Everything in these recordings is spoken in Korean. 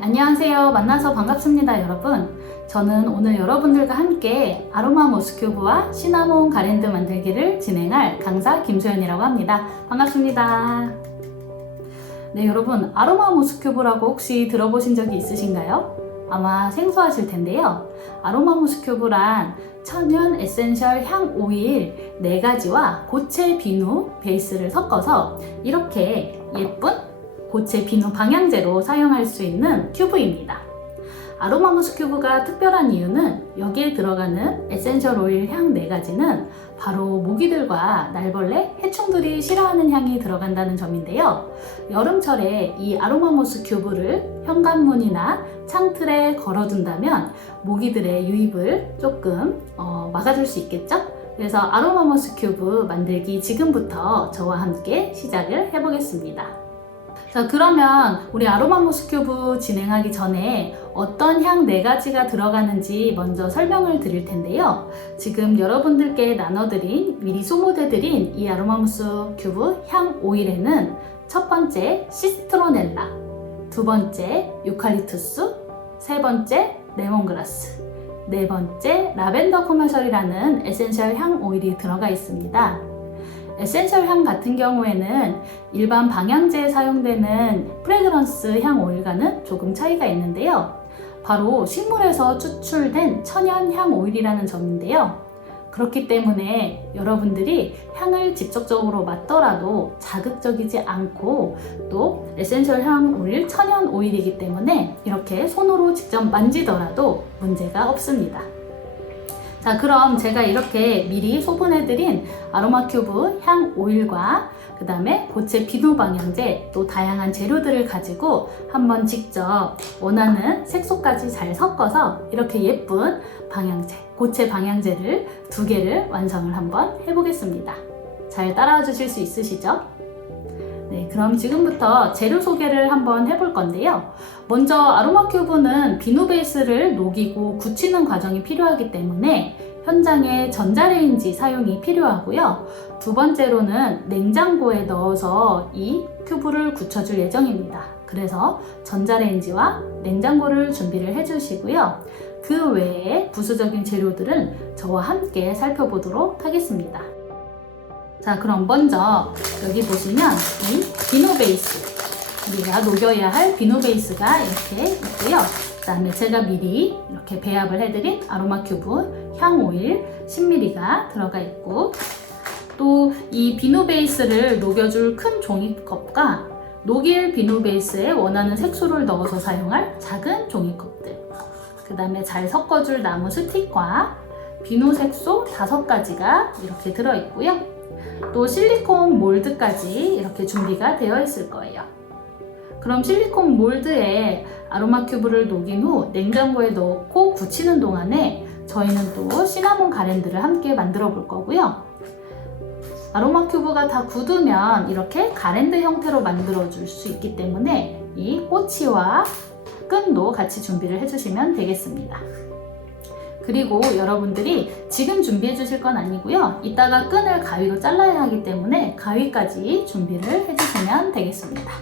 안녕하세요. 만나서 반갑습니다, 여러분. 저는 오늘 여러분들과 함께 아로마 모스큐브와 시나몬 가랜드 만들기를 진행할 강사 김소연이라고 합니다. 반갑습니다. 네, 여러분, 아로마 모스큐브라고 혹시 들어보신 적이 있으신가요? 아마 생소하실 텐데요. 아로마 모스큐브란 천연 에센셜 향 오일 4가지와 고체 비누 베이스를 섞어서 이렇게 예쁜 고체 비누 방향제로 사용할 수 있는 큐브입니다. 아로마 무스 큐브가 특별한 이유는 여기에 들어가는 에센셜 오일 향 4가지는 바로 모기들과 날벌레, 해충들이 싫어하는 향이 들어간다는 점인데요. 여름철에 이 아로마 무스 큐브를 현관문이나 창틀에 걸어둔다면 모기들의 유입을 조금 막아줄 수 있겠죠? 그래서 아로마 무스 큐브 만들기 지금부터 저와 함께 시작을 해보겠습니다. 자, 그러면 우리 아로마 모스큐브 진행하기 전에 어떤 향 4가지가 들어가는지 먼저 설명을 드릴 텐데요. 지금 여러분들께 나눠드린, 미리 소모돼드린 이 아로마 모스큐브 향 오일에는 첫 번째 시스트로넬라, 두 번째 유칼립투스, 세 번째 레몬그라스, 네 번째 라벤더 커머셜이라는 에센셜 향 오일이 들어가 있습니다. 에센셜 향 같은 경우에는 일반 방향제에 사용되는 프레그런스 향 오일과는 조금 차이가 있는데요. 바로 식물에서 추출된 천연 향 오일이라는 점인데요. 그렇기 때문에 여러분들이 향을 직접적으로 맡더라도 자극적이지 않고 또 에센셜 향 오일, 천연 오일이기 때문에 이렇게 손으로 직접 만지더라도 문제가 없습니다. 자, 그럼 제가 이렇게 미리 소분해드린 아로마 큐브 향 오일과 그 다음에 고체 비누 방향제 또 다양한 재료들을 가지고 한번 직접 원하는 색소까지 잘 섞어서 이렇게 예쁜 방향제, 고체 방향제를 2개를 완성을 한번 해보겠습니다. 잘 따라와 주실 수 있으시죠? 네, 그럼 지금부터 재료 소개를 한번 해볼 건데요. 먼저 아로마 큐브는 비누 베이스를 녹이고 굳히는 과정이 필요하기 때문에 현장에 전자레인지 사용이 필요하고요. 두 번째로는 냉장고에 넣어서 이 큐브를 굳혀줄 예정입니다. 그래서 전자레인지와 냉장고를 준비를 해주시고요. 그 외에 부수적인 재료들은 저와 함께 살펴보도록 하겠습니다. 자, 그럼 먼저 여기 보시면 이 비누 베이스, 우리가 녹여야 할 비누 베이스가 이렇게 있고요. 그 다음에 제가 미리 이렇게 배합을 해드린 아로마 큐브 향 오일 10ml가 들어가 있고, 또 이 비누 베이스를 녹여줄 큰 종이컵과 녹일 비누 베이스에 원하는 색소를 넣어서 사용할 작은 종이컵들, 그 다음에 잘 섞어줄 나무 스틱과 비누 색소 5가지가 이렇게 들어있고요. 또 실리콘 몰드까지 이렇게 준비가 되어 있을 거예요. 그럼 실리콘 몰드에 아로마 큐브를 녹인 후 냉장고에 넣고 굳히는 동안에 저희는 또 시나몬 가랜드를 함께 만들어 볼 거고요. 아로마 큐브가 다 굳으면 이렇게 가랜드 형태로 만들어 줄 수 있기 때문에 이 꼬치와 끈도 같이 준비를 해주시면 되겠습니다. 그리고 여러분들이 지금 준비해 주실 건 아니고요. 이따가 끈을 가위로 잘라야 하기 때문에 가위까지 준비를 해주시면 되겠습니다.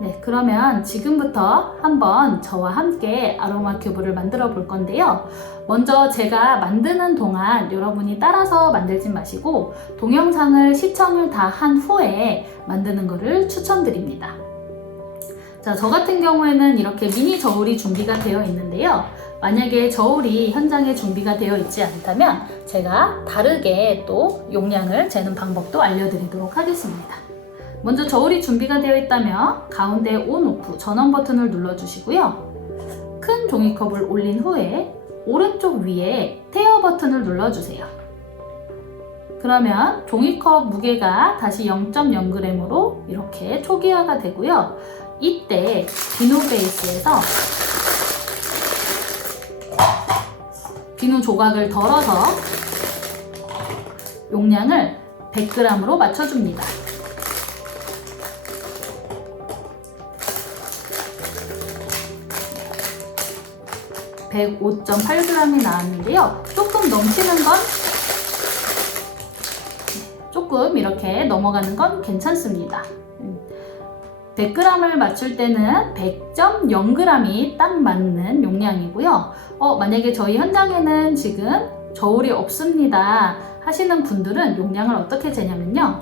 네, 그러면 지금부터 한번 저와 함께 아로마 큐브를 만들어 볼 건데요. 먼저 제가 만드는 동안 여러분이 따라서 만들지 마시고 동영상을 시청을 다 한 후에 만드는 것을 추천드립니다. 자, 저 같은 경우에는 이렇게 미니 저울이 준비가 되어 있는데요. 만약에 저울이 현장에 준비가 되어 있지 않다면 제가 다르게 또 용량을 재는 방법도 알려드리도록 하겠습니다. 먼저 저울이 준비가 되어 있다면 가운데 ON, OFF 전원 버튼을 눌러주시고요. 큰 종이컵을 올린 후에 오른쪽 위에 테어 버튼을 눌러주세요. 그러면 종이컵 무게가 다시 0.0g으로 이렇게 초기화가 되고요. 이때 비누 베이스에서 비누 조각을 덜어서 용량을 100g으로 맞춰줍니다. 105.8g이 나왔는데요. 조금 넘치는 건 조금 이렇게 넘어가는 건 괜찮습니다. 100g을 맞출 때는 100.0g이 딱 맞는 용량이고요. 만약에 저희 현장에는 지금 저울이 없습니다 하시는 분들은 용량을 어떻게 재냐면요.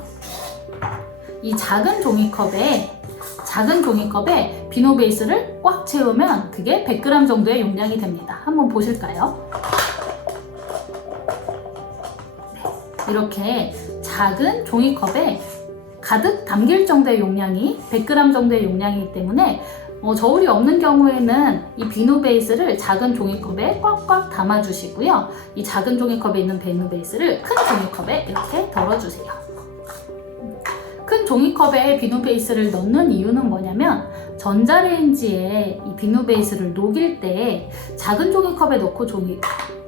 이 작은 종이컵에 비누 베이스를 꽉 채우면 그게 100g 정도의 용량이 됩니다. 한번 보실까요? 네, 이렇게 작은 종이컵에 가득 담길 정도의 용량이 100g 정도의 용량이기 때문에 저울이 없는 경우에는 이 비누 베이스를 작은 종이컵에 꽉꽉 담아주시고요. 이 작은 종이컵에 있는 비누 베이스를 큰 종이컵에 이렇게 덜어주세요. 큰 종이컵에 비누 베이스를 넣는 이유는 뭐냐면 전자레인지에 이 비누 베이스를 녹일 때 작은 종이컵에 넣고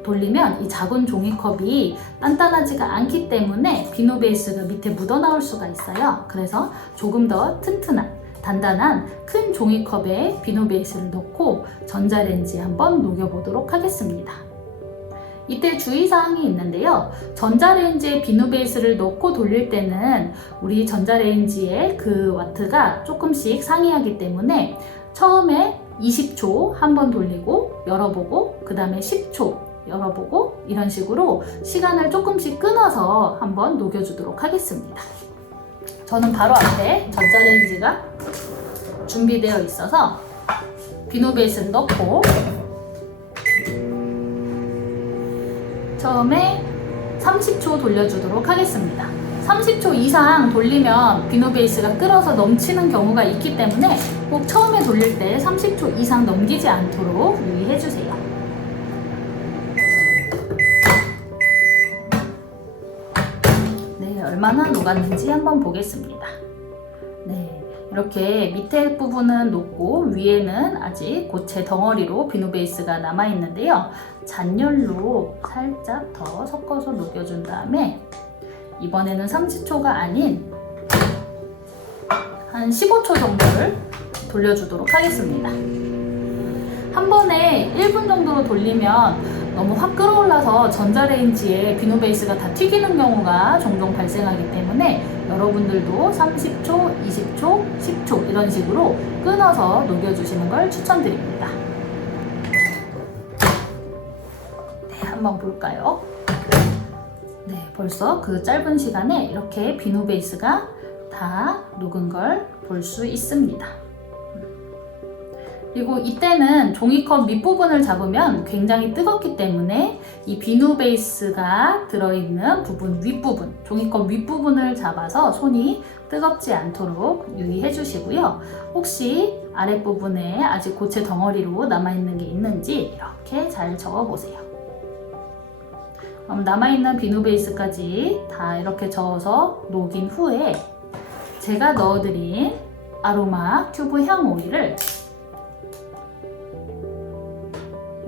돌리면 이 작은 종이컵이 단단하지가 않기 때문에 비누 베이스가 밑에 묻어나올 수가 있어요. 그래서 조금 더 튼튼한 단단한 큰 종이컵에 비누 베이스를 넣고 전자레인지에 한번 녹여보도록 하겠습니다. 이때 주의사항이 있는데요. 전자레인지에 비누 베이스를 넣고 돌릴 때는 우리 전자레인지의 그 와트가 조금씩 상이하기 때문에 처음에 20초 한번 돌리고 열어보고 그 다음에 10초 열어보고 이런 식으로 시간을 조금씩 끊어서 한번 녹여주도록 하겠습니다. 저는 바로 앞에 전자레인지가 준비되어 있어서 비누 베이스를 넣고 처음에 30초 돌려주도록 하겠습니다. 30초 이상 돌리면 비누 베이스가 끓어서 넘치는 경우가 있기 때문에 꼭 처음에 돌릴 때 30초 이상 넘기지 않도록 유의해 주세요. 네, 얼마나 녹았는지 한번 보겠습니다. 네, 이렇게 밑에 부분은 녹고 위에는 아직 고체 덩어리로 비누 베이스가 남아 있는데요. 잔열로 살짝 더 섞어서 녹여준 다음에 이번에는 30초가 아닌 한 15초 정도를 돌려주도록 하겠습니다. 한 번에 1분 정도로 돌리면 너무 확 끓어올라서 전자레인지에 비누 베이스가 다 튀기는 경우가 종종 발생하기 때문에 여러분들도 30초, 20초, 10초 이런 식으로 끊어서 녹여주시는 걸 추천드립니다. 네, 한번 볼까요? 네, 벌써 그 짧은 시간에 이렇게 비누 베이스가 다 녹은 걸 볼 수 있습니다. 그리고 이때는 종이컵 밑부분을 잡으면 굉장히 뜨겁기 때문에 이 비누 베이스가 들어있는 부분 윗부분, 종이컵 윗부분을 잡아서 손이 뜨겁지 않도록 유의해 주시고요. 혹시 아랫부분에 아직 고체 덩어리로 남아있는 게 있는지 이렇게 잘 저어보세요. 그럼 남아있는 비누 베이스까지 다 이렇게 저어서 녹인 후에 제가 넣어드린 아로마 튜브 향 오일을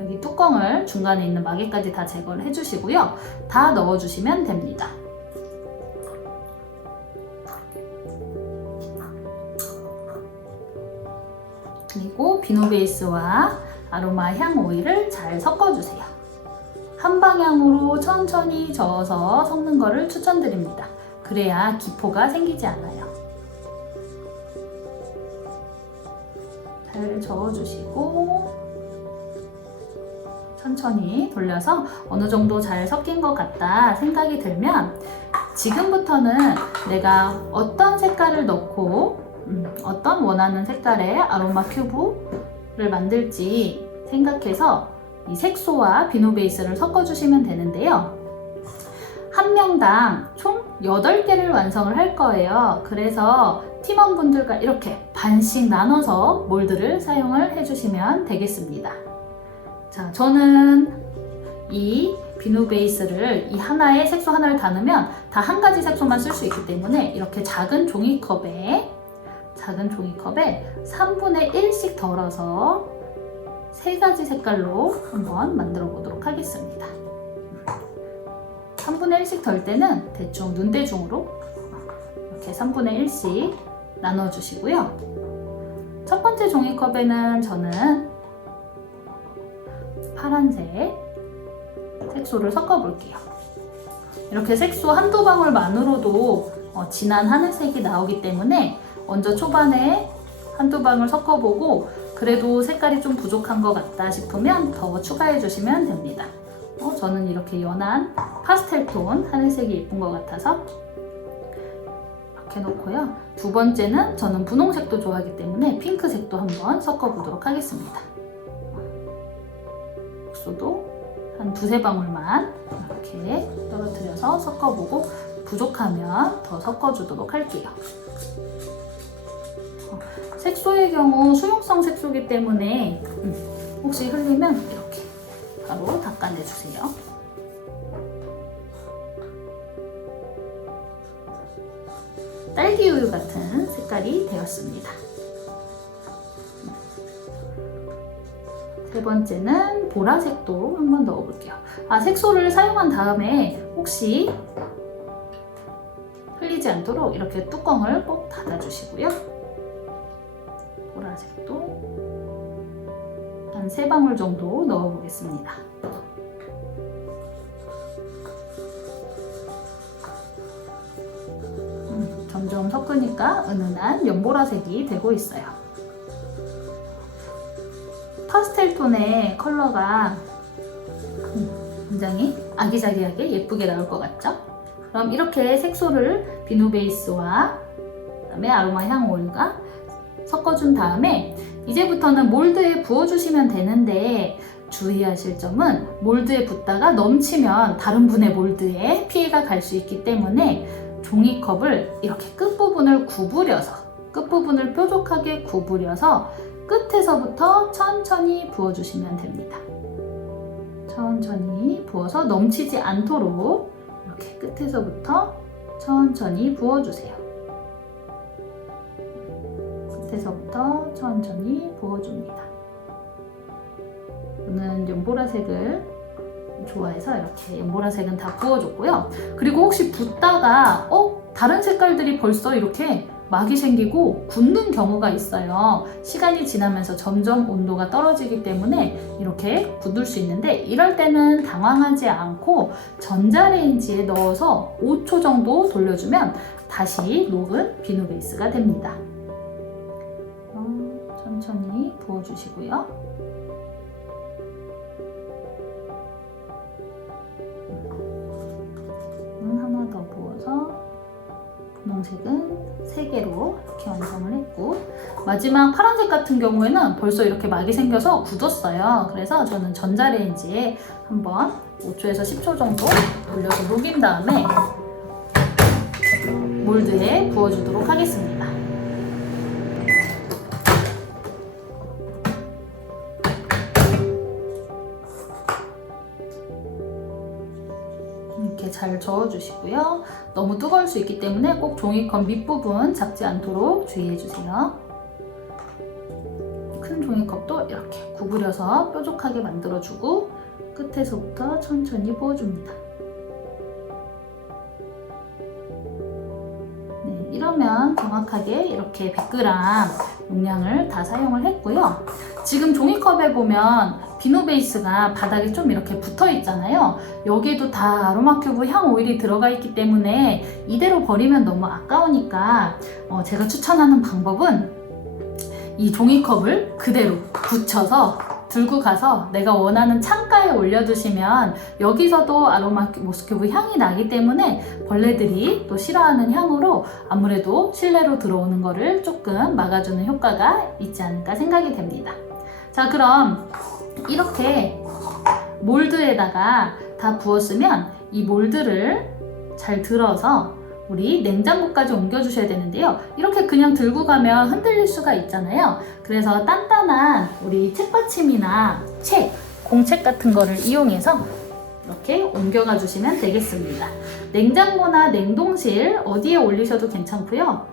여기 뚜껑을 중간에 있는 마개까지 다 제거를 해주시고요. 다 넣어주시면 됩니다. 그리고 비누 베이스와 아로마 향 오일을 잘 섞어주세요. 한 방향으로 천천히 저어서 섞는 것을 추천드립니다. 그래야 기포가 생기지 않아요. 잘 저어주시고 천천히 돌려서 어느 정도 잘 섞인 것 같다 생각이 들면 지금부터는 내가 어떤 색깔을 넣고 어떤 원하는 색깔의 아로마 큐브를 만들지 생각해서 이 색소와 비누 베이스를 섞어주시면 되는데요. 한 명당 총 8개를 완성을 할 거예요. 그래서 팀원분들과 이렇게 반씩 나눠서 몰드를 사용을 해주시면 되겠습니다. 자, 저는 이 비누 베이스를 이 하나에 색소 하나를 담으면 다 한 가지 색소만 쓸 수 있기 때문에 이렇게 작은 종이컵에 3분의 1씩 덜어서 3가지 색깔로 한번 만들어 보도록 하겠습니다. 3분의 1씩 덜 때는 대충 눈대중으로 이렇게 3분의 1씩 나눠주시고요. 첫 번째 종이컵에는 저는 파란색 색소를 섞어 볼게요. 이렇게 색소 한두 방울만으로도 진한 하늘색이 나오기 때문에 먼저 초반에 한두 방울 섞어보고 그래도 색깔이 좀 부족한 것 같다 싶으면 더 추가해 주시면 됩니다. 저는 이렇게 연한 파스텔 톤 하늘색이 예쁜 것 같아서 이렇게 놓고요. 두 번째는 저는 분홍색도 좋아하기 때문에 핑크색도 한번 섞어보도록 하겠습니다. 색소도 한 두세 방울만 이렇게 떨어뜨려서 섞어보고 부족하면 더 섞어주도록 할게요. 색소의 경우 수용성 색소이기 때문에 혹시 흘리면 이렇게 바로 닦아내주세요. 딸기 우유 같은 색깔이 되었습니다. 세 번째는 보라색도 한번 넣어볼게요. 색소를 사용한 다음에 혹시 흘리지 않도록 이렇게 뚜껑을 꼭 닫아주시고요. 보라색도 한 3방울 정도 넣어보겠습니다. 점점 섞으니까 은은한 연보라색이 되고 있어요. 파스텔 톤의 컬러가 굉장히 아기자기하게 예쁘게 나올 것 같죠? 그럼 이렇게 색소를 비누 베이스와 그다음에 아로마 향 오일과 섞어준 다음에 이제부터는 몰드에 부어주시면 되는데 주의하실 점은 몰드에 붓다가 넘치면 다른 분의 몰드에 피해가 갈 수 있기 때문에 종이컵을 이렇게 끝부분을 구부려서 끝부분을 뾰족하게 구부려서 끝에서부터 천천히 부어주시면 됩니다. 천천히 부어서 넘치지 않도록 이렇게 끝에서부터 천천히 부어주세요. 끝에서부터 천천히 부어줍니다. 저는 연보라색을 좋아해서 이렇게 연보라색은 다 부어줬고요. 그리고 혹시 붓다가 다른 색깔들이 벌써 이렇게 막이 생기고 굳는 경우가 있어요. 시간이 지나면서 점점 온도가 떨어지기 때문에 이렇게 굳을 수 있는데 이럴 때는 당황하지 않고 전자레인지에 넣어서 5초 정도 돌려주면 다시 녹은 비누 베이스가 됩니다. 천천히 부어주시고요. 하나 더 부어서 분홍색은 3개로 이렇게 완성을 했고 마지막 파란색 같은 경우에는 벌써 이렇게 막이 생겨서 굳었어요. 그래서 저는 전자레인지에 한번 5초에서 10초 정도 돌려서 녹인 다음에 몰드에 부어주도록 하겠습니다. 이렇게 잘 저어주시고요. 너무 뜨거울 수 있기 때문에 꼭 종이컵 밑부분 잡지 않도록 주의해주세요. 큰 종이컵도 이렇게 구부려서 뾰족하게 만들어주고 끝에서부터 천천히 부어줍니다. 네, 이러면 정확하게 이렇게 100g 용량을 다 사용을 했고요. 지금 종이컵에 보면 비누 베이스가 바닥에 좀 이렇게 붙어 있잖아요. 여기에도 다 아로마 큐브 향 오일이 들어가 있기 때문에 이대로 버리면 너무 아까우니까 제가 추천하는 방법은 이 종이컵을 그대로 붙여서 들고 가서 내가 원하는 창가에 올려두시면 여기서도 아로마 모스큐브 향이 나기 때문에 벌레들이 또 싫어하는 향으로 아무래도 실내로 들어오는 거를 조금 막아주는 효과가 있지 않을까 생각이 됩니다. 자, 그럼 이렇게 몰드에다가 다 부었으면 이 몰드를 잘 들어서 우리 냉장고까지 옮겨주셔야 되는데요. 이렇게 그냥 들고 가면 흔들릴 수가 있잖아요. 그래서 단단한 우리 책받침이나 책, 공책 같은 거를 이용해서 이렇게 옮겨가 주시면 되겠습니다. 냉장고나 냉동실 어디에 올리셔도 괜찮고요.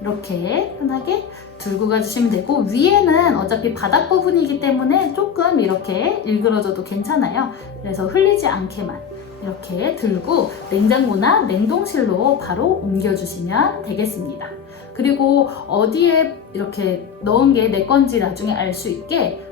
이렇게 편하게 들고 가주시면 되고 위에는 어차피 바닥 부분이기 때문에 조금 이렇게 일그러져도 괜찮아요. 그래서 흘리지 않게만 이렇게 들고 냉장고나 냉동실로 바로 옮겨주시면 되겠습니다. 그리고 어디에 이렇게 넣은 게 내 건지 나중에 알 수 있게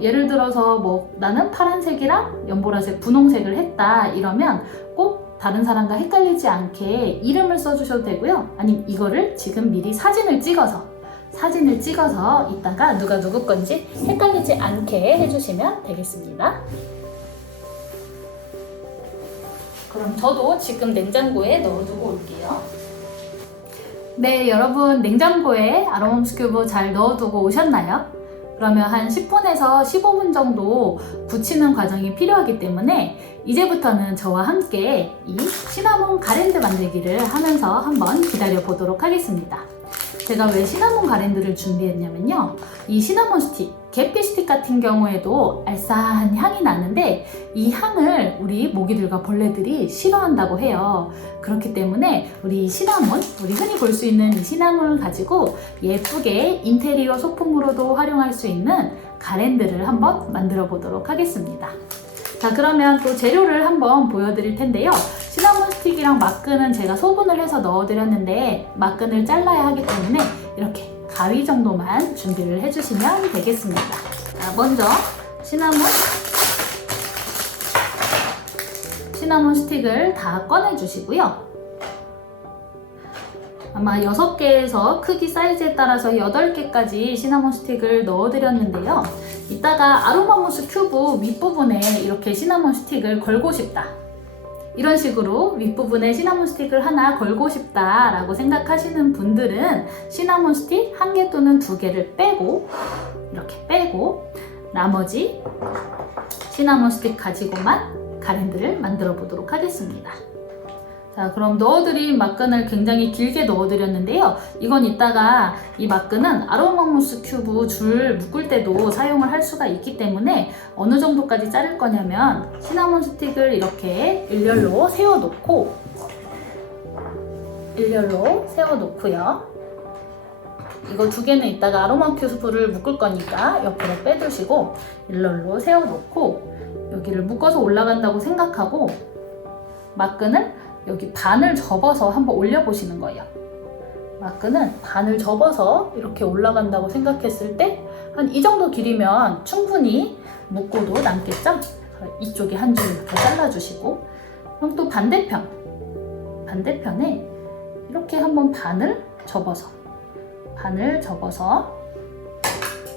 예를 들어서 나는 파란색이랑 연보라색, 분홍색을 했다 이러면 꼭 다른 사람과 헷갈리지 않게 이름을 써주셔도 되고요. 아니면 이거를 지금 미리 사진을 찍어서 이따가 누가 누구 건지 헷갈리지 않게 해주시면 되겠습니다. 그럼 저도 지금 냉장고에 넣어두고 올게요. 네, 여러분 냉장고에 아로마무스큐브 잘 넣어두고 오셨나요? 그러면 한 10분에서 15분 정도 굳히는 과정이 필요하기 때문에 이제부터는 저와 함께 이 시나몬 가랜드 만들기를 하면서 한번 기다려 보도록 하겠습니다. 제가 왜 시나몬 가랜드를 준비했냐면요. 이 시나몬 스틱, 계피 스틱 같은 경우에도 알싸한 향이 나는데 이 향을 우리 모기들과 벌레들이 싫어한다고 해요. 그렇기 때문에 우리 시나몬, 우리 흔히 볼 수 있는 이 시나몬을 가지고 예쁘게 인테리어 소품으로도 활용할 수 있는 가랜드를 한번 만들어 보도록 하겠습니다. 자, 그러면 또 재료를 한번 보여드릴 텐데요. 시나몬 스틱이랑 막근은 제가 소분을 해서 넣어드렸는데 막근을 잘라야 하기 때문에 이렇게 가위 정도만 준비를 해주시면 되겠습니다. 자, 먼저 시나몬 스틱을 다 꺼내주시고요. 아마 6개에서 크기 사이즈에 따라서 8개까지 시나몬 스틱을 넣어드렸는데요. 이따가 아로마무스 큐브 윗부분에 이렇게 시나몬 스틱을 걸고 싶다. 이런 식으로 윗부분에 시나몬 스틱을 하나 걸고 싶다 라고 생각하시는 분들은 시나몬 스틱 1개 또는 2개를 빼고 이렇게 빼고 나머지 시나몬 스틱 가지고만 가랜드를 만들어 보도록 하겠습니다. 자, 그럼 넣어드린 막근을 굉장히 길게 넣어드렸는데요. 이건 이따가 이 막근은 아로마무스 큐브 줄 묶을 때도 사용을 할 수가 있기 때문에 어느 정도까지 자를 거냐면 시나몬 스틱을 이렇게 일렬로 세워놓고요. 이거 2개는 이따가 아로마 큐브를 묶을 거니까 옆으로 빼두시고 일렬로 세워놓고 여기를 묶어서 올라간다고 생각하고 막근을 여기 반을 접어서 한번 올려보시는 거예요. 막근은 반을 접어서 이렇게 올라간다고 생각했을 때 한 이 정도 길이면 충분히 묶고도 남겠죠? 이쪽에 한 줄 이렇게 잘라주시고 그럼 또 반대편에 이렇게 한번 반을 접어서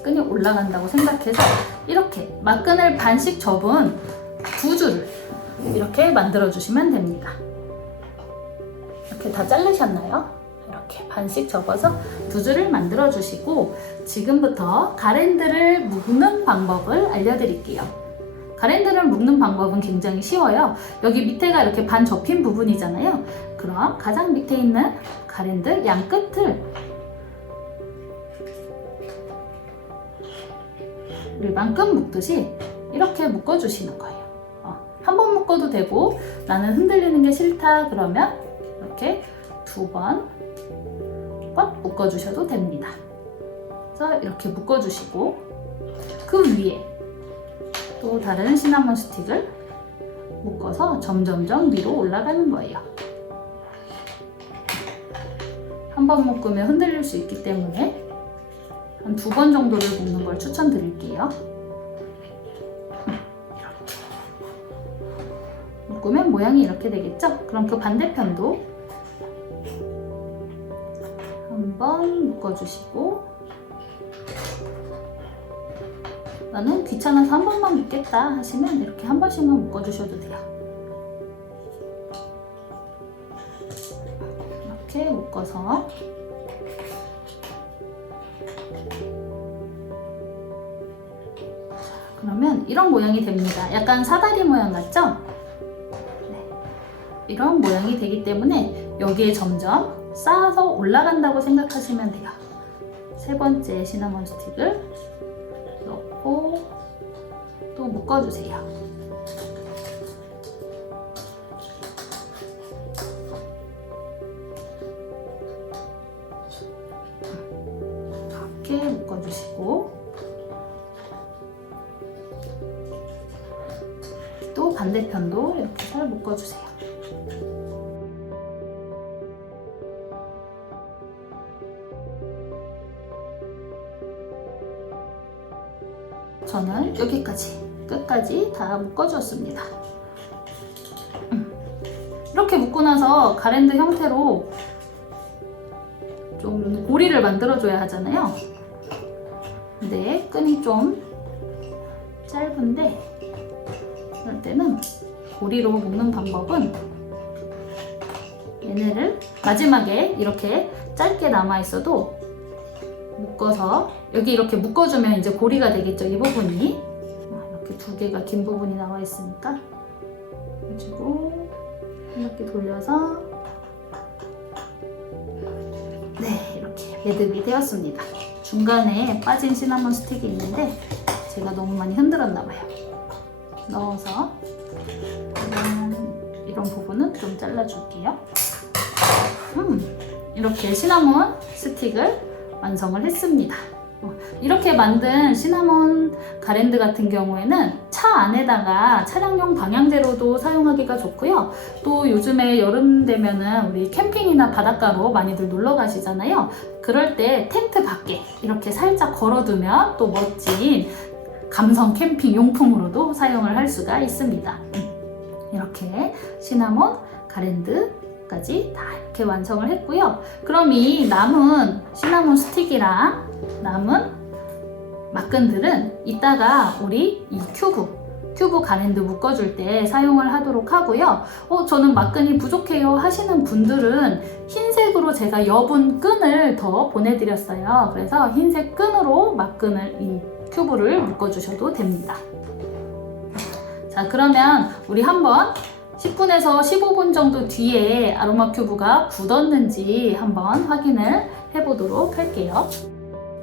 끈이 올라간다고 생각해서 이렇게 막근을 반씩 접은 2줄을 이렇게 만들어 주시면 됩니다. 이렇게 다 자르셨나요? 이렇게 반씩 접어서 2줄을 만들어 주시고 지금부터 가랜드를 묶는 방법을 알려드릴게요. 가랜드를 묶는 방법은 굉장히 쉬워요. 여기 밑에가 이렇게 반 접힌 부분이잖아요. 그럼 가장 밑에 있는 가랜드 양 끝을 일반 끈 묶듯이 이렇게 묶어주시는 거예요. 한 번 묶어도 되고 나는 흔들리는 게 싫다 그러면 이렇게 2번 꽉 묶어주셔도 됩니다. 그래서 이렇게 묶어주시고 그 위에 또 다른 시나몬 스틱을 묶어서 점점점 위로 올라가는 거예요. 한 번 묶으면 흔들릴 수 있기 때문에 한 2번 정도를 묶는 걸 추천드릴게요. 묶으면 모양이 이렇게 되겠죠? 그럼 그 반대편도 한번 묶어주시고 나는 귀찮아서 한 번만 묶겠다 하시면 이렇게 한 번씩만 묶어주셔도 돼요. 이렇게 묶어서 그러면 이런 모양이 됩니다. 약간 사다리 모양 같죠? 네. 이런 모양이 되기 때문에 여기에 점점 쌓아서 올라간다고 생각하시면 돼요. 3번째 시나몬 스틱을 넣고 또 묶어주세요. 이렇게 묶어주시고 또 반대편도 이렇게 잘 묶어주세요. 저는 여기까지 끝까지 다 묶어주었습니다. 이렇게 묶고 나서 가랜드 형태로 좀 고리를 만들어줘야 하잖아요. 근데 끈이 좀 짧은데 그럴 때는 고리로 묶는 방법은 얘네를 마지막에 이렇게 짧게 남아있어도 묶어서 여기 이렇게 묶어주면 이제 고리가 되겠죠. 이 부분이 이렇게 두 개가 긴 부분이 나와 있으니까 그리고 이렇게 돌려서 네, 이렇게 매듭이 되었습니다. 중간에 빠진 시나몬 스틱이 있는데 제가 너무 많이 흔들었나 봐요. 넣어서 이런 부분은 좀 잘라줄게요. 이렇게 시나몬 스틱을 완성을 했습니다. 이렇게 만든 시나몬 가랜드 같은 경우에는 차 안에다가 차량용 방향제로도 사용하기가 좋고요. 또 요즘에 여름 되면은 우리 캠핑이나 바닷가로 많이들 놀러 가시잖아요. 그럴 때 텐트 밖에 이렇게 살짝 걸어두면 또 멋진 감성 캠핑 용품으로도 사용을 할 수가 있습니다. 이렇게 시나몬 가랜드까지 다 이렇게 완성을 했고요. 그럼 이 남은 시나몬 스틱이랑 남은 막근들은 이따가 우리 이 큐브 가랜드 묶어줄 때 사용을 하도록 하고요. 저는 막근이 부족해요 하시는 분들은 흰색으로 제가 여분 끈을 더 보내드렸어요. 그래서 흰색 끈으로 막근을 이 큐브를 묶어주셔도 됩니다. 자, 그러면 우리 한번 10분에서 15분 정도 뒤에 아로마 큐브가 굳었는지 한번 확인을 해보도록 할게요.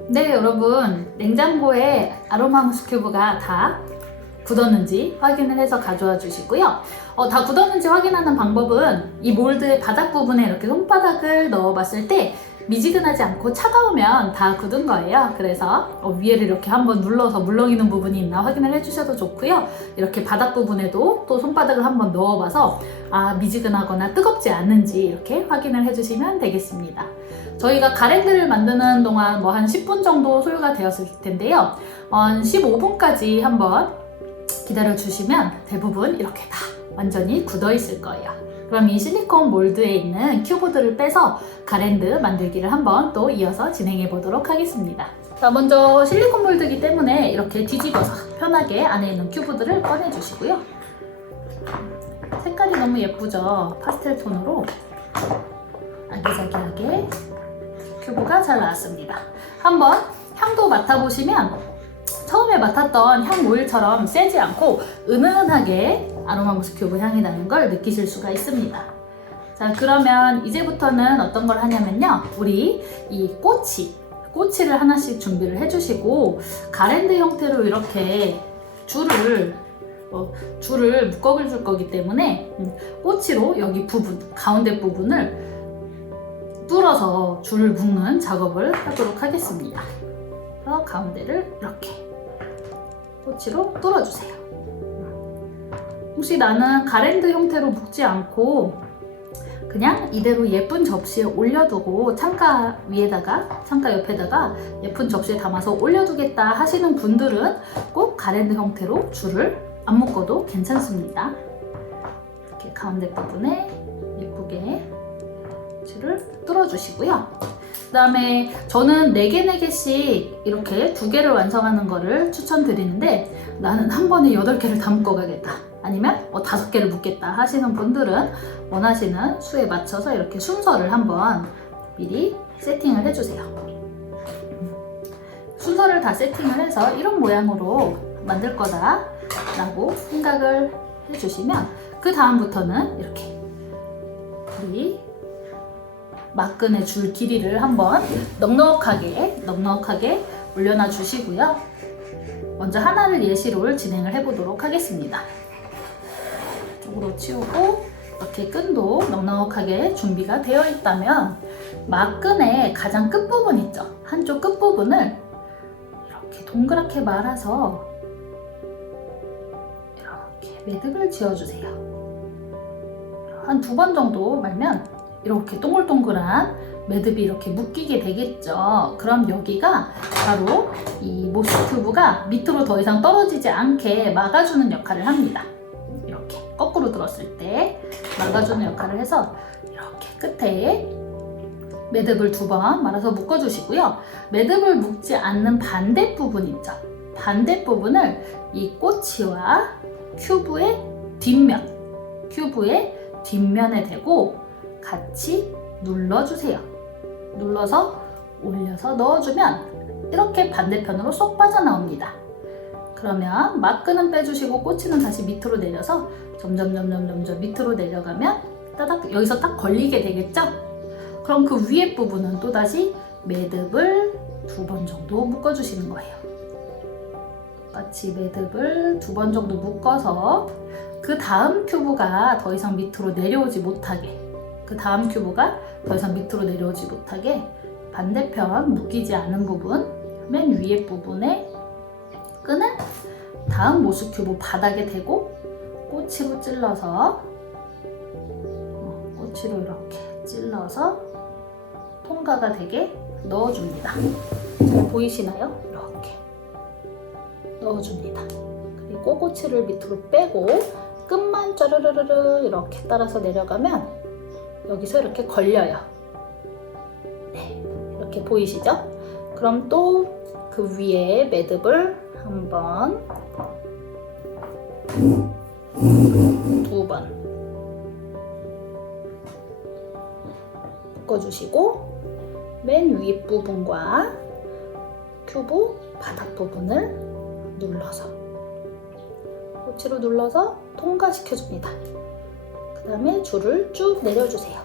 네, 여러분, 냉장고에 아로마 무스 큐브가 다 굳었는지 확인을 해서 가져와 주시고요. 다 굳었는지 확인하는 방법은 이 몰드의 바닥 부분에 이렇게 손바닥을 넣어 봤을 때 미지근하지 않고 차가우면 다 굳은 거예요. 그래서 위에를 이렇게 한번 눌러서 물렁이는 부분이 있나 확인을 해주셔도 좋고요. 이렇게 바닥 부분에도 또 손바닥을 한번 넣어봐서 미지근하거나 뜨겁지 않은지 이렇게 확인을 해주시면 되겠습니다. 저희가 가랜드를 만드는 동안 뭐 한 10분 정도 소요가 되었을 텐데요. 15분까지 한번 기다려 주시면 대부분 이렇게 다 완전히 굳어 있을 거예요. 그럼 이 실리콘 몰드에 있는 큐브들을 빼서 가랜드 만들기를 한번 또 이어서 진행해 보도록 하겠습니다. 자, 먼저 실리콘 몰드이기 때문에 이렇게 뒤집어서 편하게 안에 있는 큐브들을 꺼내 주시고요. 색깔이 너무 예쁘죠? 파스텔 톤으로 아기자기하게 큐브가 잘 나왔습니다. 한번 향도 맡아보시면 처음에 맡았던 향 오일처럼 세지 않고 은은하게 아로마 무스 큐브 향이 나는 걸 느끼실 수가 있습니다. 자, 그러면 이제부터는 어떤 걸 하냐면요. 우리 이 꼬치를 하나씩 준비를 해주시고 가랜드 형태로 이렇게 줄을 묶어줄 거기 때문에 꼬치로 여기 부분, 가운데 부분을 뚫어서 줄을 묶는 작업을 하도록 하겠습니다. 그래서 가운데를 이렇게 꼬치로 뚫어주세요. 혹시 나는 가랜드 형태로 묶지 않고 그냥 이대로 예쁜 접시에 올려두고 창가 옆에다가 예쁜 접시에 담아서 올려두겠다 하시는 분들은 꼭 가랜드 형태로 줄을 안 묶어도 괜찮습니다. 이렇게 가운데 부분에 예쁘게 줄을 뚫어주시고요. 그 다음에 저는 4개씩 이렇게 2개를 완성하는 거를 추천드리는데 나는 한 번에 8개를 다 묶어 가겠다 아니면 5개를 묶겠다 하시는 분들은 원하시는 수에 맞춰서 이렇게 순서를 한번 미리 세팅을 해주세요. 순서를 다 세팅을 해서 이런 모양으로 만들 거다 라고 생각을 해주시면 그 다음부터는 이렇게 우리 막근의 줄 길이를 한번 넉넉하게 올려놔 주시고요. 먼저 하나를 예시로 진행을 해보도록 하겠습니다. 이쪽으로 치우고 이렇게 끈도 넉넉하게 준비가 되어 있다면 막근의 가장 끝부분 있죠? 한쪽 끝부분을 이렇게 동그랗게 말아서 이렇게 매듭을 지어주세요. 한 2번 정도 말면 이렇게 동글동글한 매듭이 이렇게 묶이게 되겠죠. 그럼 여기가 바로 이 모스 큐브가 밑으로 더 이상 떨어지지 않게 막아주는 역할을 합니다. 이렇게 거꾸로 들었을 때 막아주는 역할을 해서 이렇게 끝에 매듭을 2번 말아서 묶어주시고요. 매듭을 묶지 않는 반대 부분 있죠? 반대 부분을 이 꼬치와 큐브의 뒷면에 대고 같이 눌러주세요. 눌러서 올려서 넣어주면 이렇게 반대편으로 쏙 빠져나옵니다. 그러면 막끈은 빼주시고 꼬치는 다시 밑으로 내려서 점점 밑으로 내려가면 따닥 여기서 딱 걸리게 되겠죠? 그럼 그 위에 부분은 또다시 매듭을 2번 정도 묶어주시는 거예요. 똑같이 매듭을 2번 정도 묶어서 그 다음 큐브가 더 이상 밑으로 내려오지 못하게 반대편 묶이지 않은 부분 맨 위에 부분에 끈을 다음 모수 큐브 바닥에 대고 꼬치로 이렇게 찔러서 통과가 되게 넣어줍니다. 잘 보이시나요? 이렇게 넣어줍니다. 그리고 꼬치를 밑으로 빼고 끝만 짜르르르 이렇게 따라서 내려가면 여기서 이렇게 걸려요. 네, 이렇게 보이시죠? 그럼 또 그 위에 매듭을 한번 2번 묶어주시고 맨 윗부분과 큐브 바닥 부분을 꼬치로 눌러서 통과시켜줍니다. 그 다음에 줄을 쭉 내려주세요.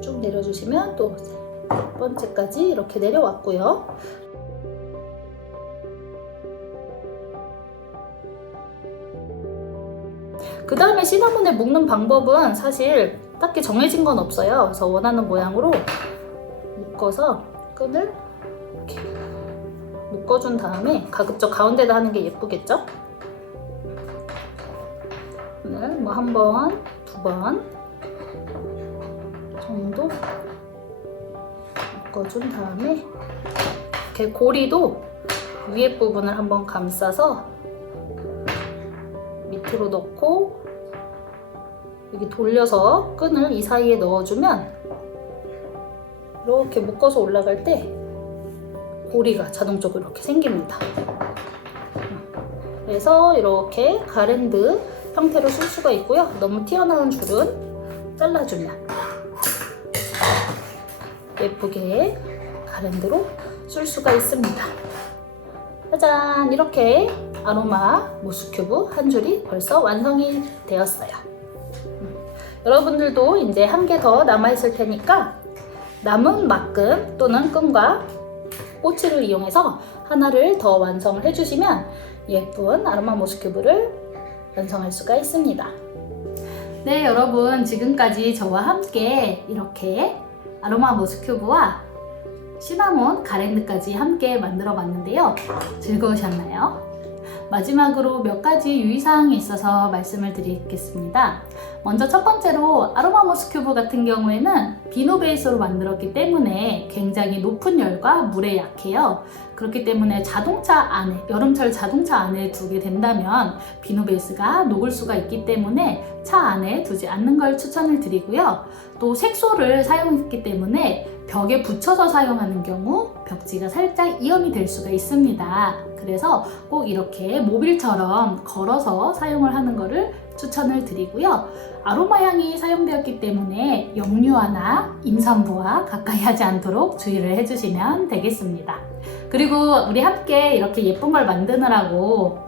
쭉 내려주시면 또 6번째까지 이렇게 내려왔고요. 그 다음에 시나몬을 묶는 방법은 사실 딱히 정해진 건 없어요. 그래서 원하는 모양으로 묶어서 끈을 이렇게 묶어준 다음에 가급적 가운데다 하는 게 예쁘겠죠? 끈을 뭐 1번, 2번 정도 묶어준 다음에 이렇게 고리도 위에 부분을 한번 감싸서 밑으로 넣고 여기 돌려서 끈을 이 사이에 넣어주면 이렇게 묶어서 올라갈 때 고리가 자동적으로 이렇게 생깁니다. 그래서 이렇게 가랜드 형태로 쓸 수가 있고요. 너무 튀어나온 줄은 잘라주면 예쁘게 가랜드로 쓸 수가 있습니다. 짜잔! 이렇게 아로마 모수 큐브 한 줄이 벌써 완성이 되었어요. 여러분들도 이제 한 개 더 남아있을 테니까 남은 막끈 또는 끈과 꼬치를 이용해서 하나를 더 완성을 해주시면 예쁜 아로마 모수 큐브를 완성할 수가 있습니다. 네, 여러분 지금까지 저와 함께 이렇게 아로마 모수 큐브와 시나몬 가랜드까지 함께 만들어 봤는데요. 즐거우셨나요? 마지막으로 몇 가지 유의사항이 있어서 말씀을 드리겠습니다. 먼저 첫 번째로 아로마 모스 큐브 같은 경우에는 비누 베이스로 만들었기 때문에 굉장히 높은 열과 물에 약해요. 그렇기 때문에 여름철 자동차 안에 두게 된다면 비누 베이스가 녹을 수가 있기 때문에 차 안에 두지 않는 걸 추천을 드리고요. 또 색소를 사용했기 때문에 벽에 붙여서 사용하는 경우 벽지가 살짝 이염이 될 수가 있습니다. 그래서 꼭 이렇게 모빌처럼 걸어서 사용을 하는 것을 추천을 드리고요. 아로마 향이 사용되었기 때문에 역류화나 임산부와 가까이 하지 않도록 주의를 해주시면 되겠습니다. 그리고 우리 함께 이렇게 예쁜 걸 만드느라고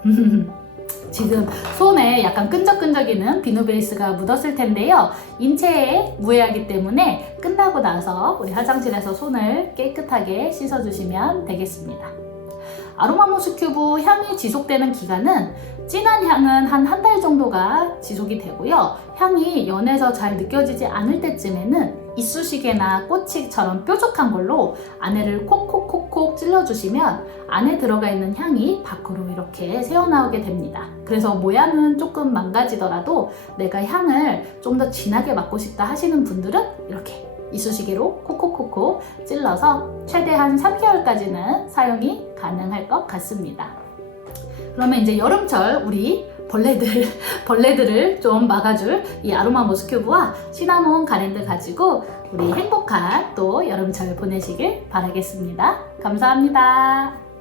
지금 손에 약간 끈적끈적이는 비누 베이스가 묻었을 텐데요. 인체에 무해하기 때문에 끝나고 나서 우리 화장실에서 손을 깨끗하게 씻어주시면 되겠습니다. 아로마 모스 큐브 향이 지속되는 기간은 진한 향은 한 달 정도가 지속이 되고요. 향이 연해서 잘 느껴지지 않을 때쯤에는 이쑤시개나 꼬치처럼 뾰족한 걸로 안에를 콕콕콕콕 찔러주시면 안에 들어가 있는 향이 밖으로 이렇게 새어나오게 됩니다. 그래서 모양은 조금 망가지더라도 내가 향을 좀 더 진하게 맡고 싶다 하시는 분들은 이렇게 이쑤시개로 콕콕콕콕 찔러서 최대한 3개월까지는 사용이 가능할 것 같습니다. 그러면 이제 여름철 우리 벌레들을 좀 막아줄 이 아로마 모스큐브와 시나몬 가랜드 가지고 우리 행복한 또 여름철 보내시길 바라겠습니다. 감사합니다.